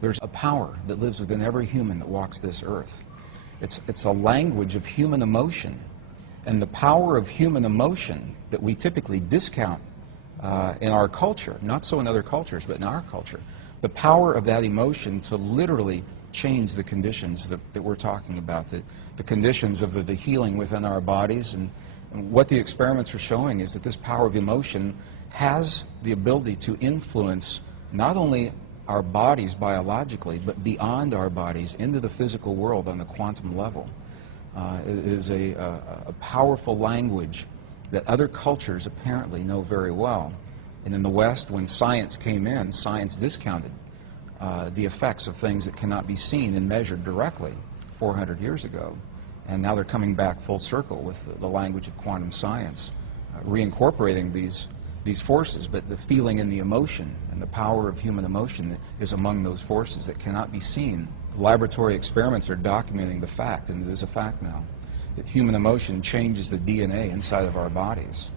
There's a power that lives within every human that walks this earth. It's a language of human emotion. And the power of human emotion that we typically discount in our culture, not so in other cultures, but in our culture, the power of that emotion to literally change the conditions that we're talking about, the conditions of the healing within our bodies. And what the experiments are showing is that this power of emotion has the ability to influence not only our bodies biologically, but beyond our bodies into the physical world on the quantum level. It is a powerful language that other cultures apparently know very well. And in the West, when science came in, science discounted the effects of things that cannot be seen and measured directly 400 years ago. And now they're coming back full circle with the language of quantum science, reincorporating these forces, but the feeling and the emotion and the power of human emotion is among those forces that cannot be seen. The laboratory experiments are documenting the fact, and it is a fact now, that human emotion changes the DNA inside of our bodies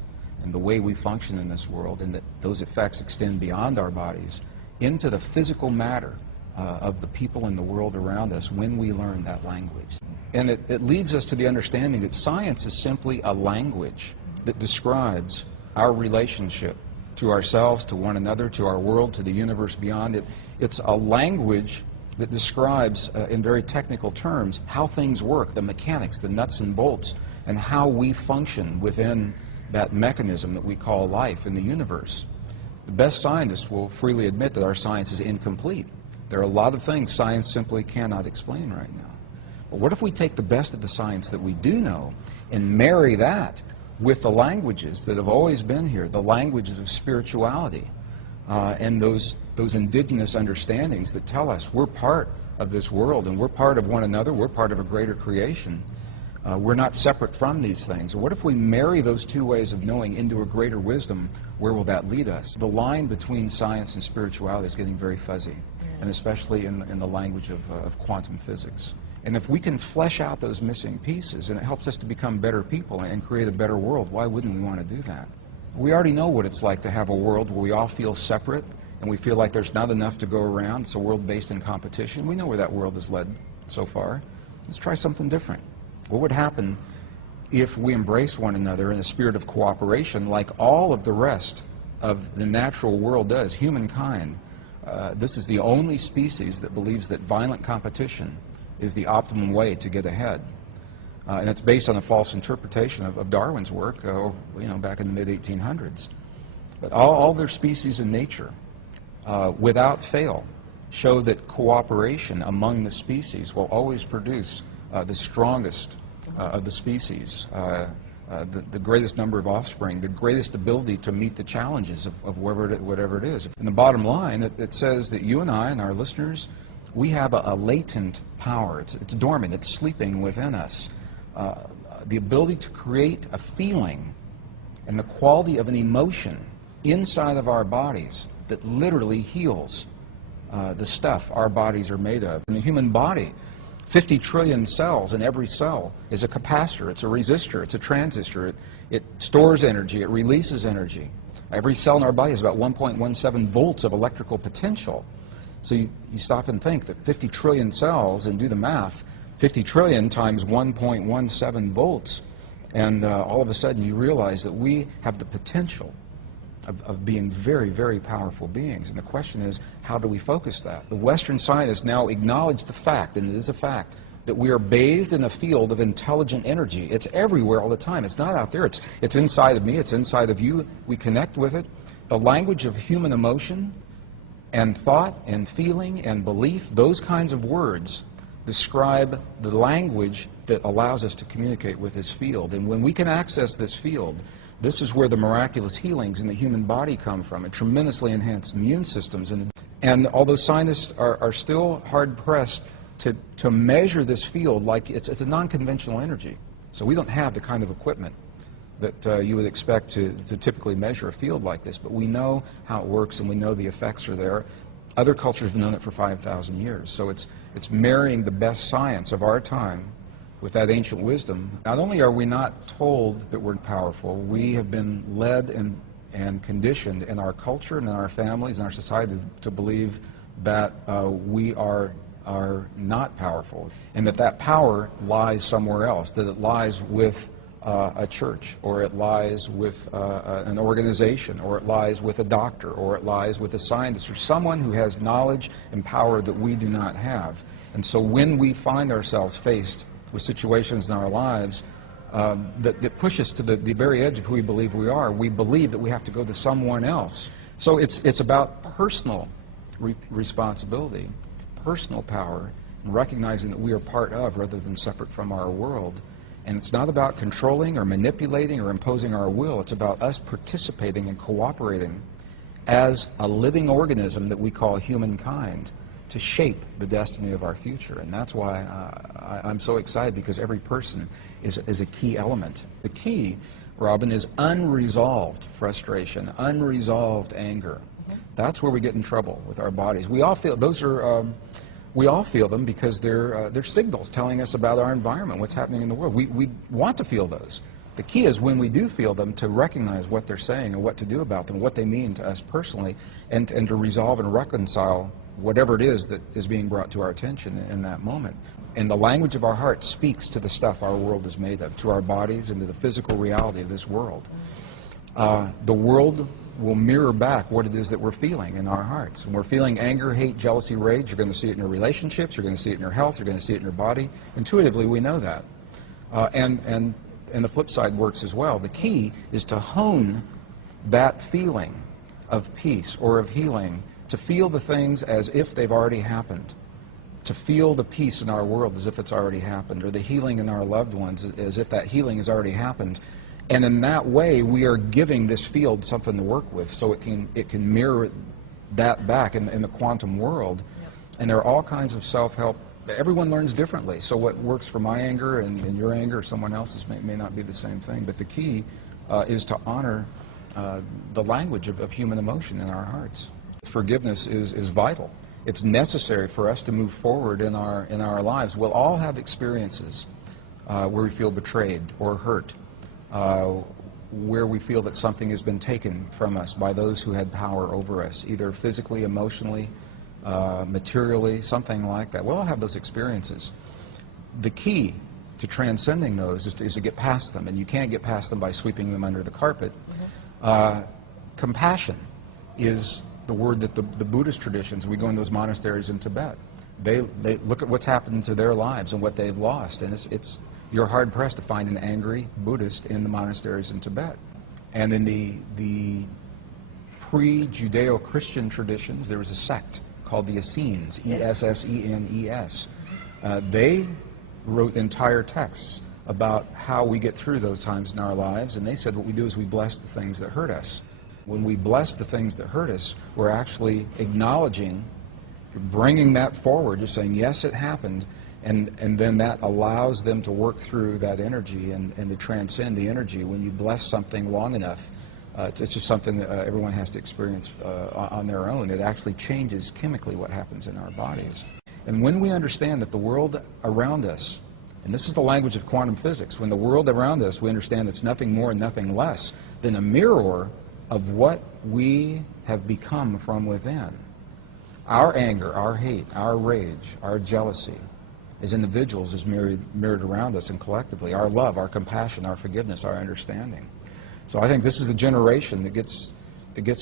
and the way we function in this world, and that those effects extend beyond our bodies into the physical matter of the people in the world around us when we learn that language. And it leads us to the understanding that science is simply a language that describes our relationship to ourselves, to one another, to our world, to the universe beyond it. It's a language that describes, in very technical terms, how things work, the mechanics, the nuts and bolts, and how we function within that mechanism that we call life in the universe. The best scientists will freely admit that our science is incomplete. There are a lot of things science simply cannot explain right now. But what if we take the best of the science that we do know and marry that with the languages that have always been here, the languages of spirituality, and those indigenous understandings that tell us we're part of this world and we're part of one another, we're part of a greater creation. We're not separate from these things. What if we marry those two ways of knowing into a greater wisdom? Where will that lead us? The line between science and spirituality is getting very fuzzy, and especially in the language of quantum physics. And if we can flesh out those missing pieces, and it helps us to become better people and create a better world, why wouldn't we want to do that? We already know what it's like to have a world where we all feel separate and we feel like there's not enough to go around. It's a world based in competition. We know where that world has led so far. Let's try something different. What would happen if we embrace one another in a spirit of cooperation like all of the rest of the natural world does, humankind? This is the only species that believes that violent competition is the optimum way to get ahead. And it's based on a false interpretation of Darwin's work back in the mid-1800s. But all their species in nature, without fail, show that cooperation among the species will always produce the strongest of the species, the greatest number of offspring, the greatest ability to meet the challenges of whatever it is. In the bottom line, it says that you and I and our listeners, we have a latent power. It's dormant. It's sleeping within us. The ability to create a feeling and the quality of an emotion inside of our bodies that literally heals the stuff our bodies are made of. In the human body, 50 trillion cells, in every cell is a capacitor, it's a resistor, it's a transistor. It stores energy, it releases energy. Every cell in our body has about 1.17 volts of electrical potential. So you stop and think that 50 trillion cells, and do the math, 50 trillion times 1.17 volts, and all of a sudden you realize that we have the potential of being very, very powerful beings. And the question is, how do we focus that? The Western scientists now acknowledge the fact, and it is a fact, that we are bathed in a field of intelligent energy. It's everywhere all the time. It's not out there. It's inside of me. It's inside of you. We connect with it. The language of human emotion and thought and feeling and belief, those kinds of words describe the language that allows us to communicate with this field. And when we can access this field, this is where the miraculous healings in the human body come from. It tremendously enhanced immune systems. And although scientists are still hard-pressed to measure this field like it's a non-conventional energy. So we don't have the kind of equipment that you would expect to typically measure a field like this. But we know how it works, and we know the effects are there. Other cultures have known it for 5,000 years. So it's marrying the best science of our time with that ancient wisdom. Not only are we not told that we're powerful, we have been led and conditioned in our culture and in our families and our society to believe that we are not powerful, and that power lies somewhere else, that it lies with a church, or it lies with an organization, or it lies with a doctor, or it lies with a scientist, or someone who has knowledge and power that we do not have. And so when we find ourselves faced with situations in our lives that push us to the very edge of who we believe we are, we believe that we have to go to someone else. So it's about personal responsibility, personal power, and recognizing that we are part of rather than separate from our world. And it's not about controlling or manipulating or imposing our will. It's about us participating and cooperating as a living organism that we call humankind to shape the destiny of our future. And that's why I'm so excited, because every person is a key element. The key, Robin, is unresolved frustration, unresolved anger. That's where we get in trouble with our bodies. We all feel those are. We all feel them because they're signals telling us about our environment, what's happening in the world. We want to feel those. The key is when we do feel them to recognize what they're saying and what to do about them, what they mean to us personally, and to resolve and reconcile whatever it is that is being brought to our attention in that moment. And the language of our heart speaks to the stuff our world is made of, to our bodies and to the physical reality of this world. The world will mirror back what it is that we're feeling in our hearts. When we're feeling anger, hate, jealousy, rage, you're going to see it in your relationships, you're going to see it in your health, you're going to see it in your body. Intuitively, we know that. And the flip side works as well. The key is to hone that feeling of peace or of healing, to feel the things as if they've already happened, to feel the peace in our world as if it's already happened, or the healing in our loved ones as if that healing has already happened. And in that way, we are giving this field something to work with, so it can mirror that back in the quantum world. Yep. And there are all kinds of self-help. Everyone learns differently, so what works for my anger and your anger or someone else's may not be the same thing. But the key is to honor the language of human emotion in our hearts. Forgiveness is vital. It's necessary for us to move forward in our lives. We'll all have experiences where we feel betrayed or hurt, where we feel that something has been taken from us by those who had power over us, either physically, emotionally, materially, something like that. We'll all have those experiences. The key to transcending those is to get past them, and you can't get past them by sweeping them under the carpet. Compassion is the word that the Buddhist traditions, we go in those monasteries in Tibet, they look at what's happened to their lives and what they've lost, and you're hard-pressed to find an angry Buddhist in the monasteries in Tibet. And in the pre-Judeo-Christian traditions, there was a sect called the Essenes, E-S-S-E-N-E-S. They wrote entire texts about how we get through those times in our lives, and they said what we do is we bless the things that hurt us. When we bless the things that hurt us, we're actually acknowledging, bringing that forward, just saying, yes, it happened, and then that allows them to work through that energy and to transcend the energy. When you bless something long enough, it's just something that everyone has to experience on their own. It actually changes chemically what happens in our bodies. And when we understand that the world around us, and this is the language of quantum physics, when the world around us, we understand it's nothing more and nothing less than a mirror of what we have become from within. Our anger, our hate, our rage, our jealousy, as individuals, is mirrored around us, and collectively, our love, our compassion, our forgiveness, our understanding. So I think this is the generation that gets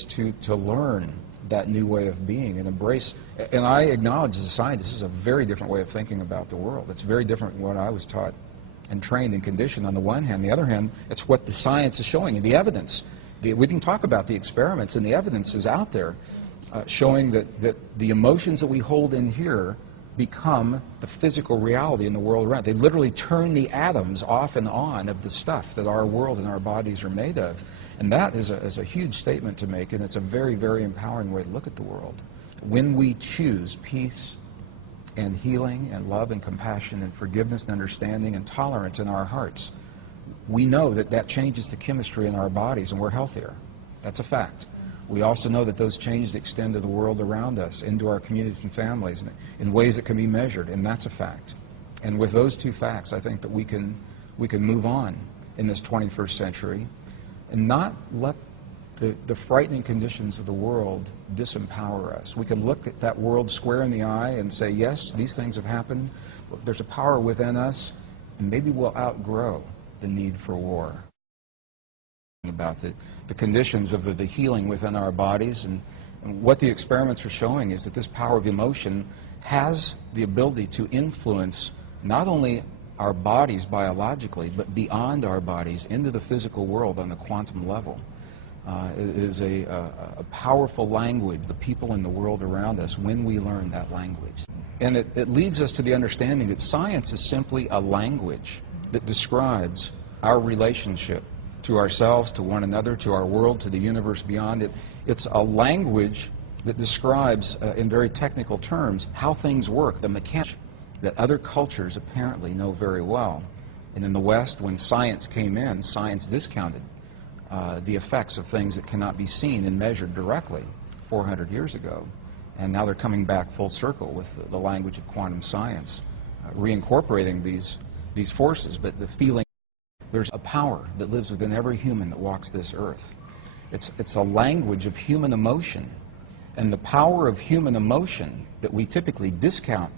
to learn that new way of being and embrace. And I acknowledge as a scientist, this is a very different way of thinking about the world. It's very different from what I was taught and trained and conditioned on the one hand. On the other hand, it's what the science is showing and the evidence. We can talk about the experiments, and the evidence is out there showing that the emotions that we hold in here become the physical reality in the world around. They literally turn the atoms off and on of the stuff that our world and our bodies are made of. And that is a huge statement to make, and it's a very, very empowering way to look at the world. When we choose peace and healing and love and compassion and forgiveness and understanding and tolerance in our hearts, we know that that changes the chemistry in our bodies and we're healthier. That's a fact. We also know that those changes extend to the world around us, into our communities and families, in ways that can be measured, and that's a fact. And with those two facts, I think that we can move on in this 21st century and not let The frightening conditions of the world disempower us. We can look at that world square in the eye and say, yes, these things have happened. There's a power within us, and maybe we'll outgrow the need for war. About the conditions of the healing within our bodies, and what the experiments are showing is that this power of emotion has the ability to influence not only our bodies biologically, but beyond our bodies into the physical world on the quantum level. It is a powerful language, the people in the world around us, when we learn that language. And it leads us to the understanding that science is simply a language that describes our relationship to ourselves, to one another, to our world, to the universe beyond it. It's a language that describes, in very technical terms, how things work, the mechanics that other cultures apparently know very well. And in the West, when science came in, science discounted the effects of things that cannot be seen and measured directly 400 years ago. And now they're coming back full circle with the language of quantum science, reincorporating these forces, but the feeling there's a power that lives within every human that walks this earth. It's a language of human emotion, and the power of human emotion that we typically discount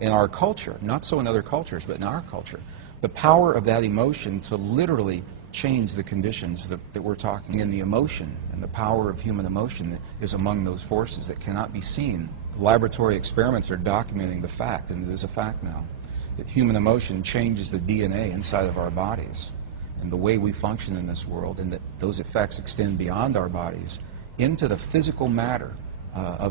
in our culture, not so in other cultures, but in our culture, the power of that emotion to literally change the conditions that we're talking in. The emotion and the power of human emotion that is among those forces that cannot be seen. The laboratory experiments are documenting the fact, and it is a fact now, that human emotion changes the DNA inside of our bodies and the way we function in this world, and that those effects extend beyond our bodies into the physical matter of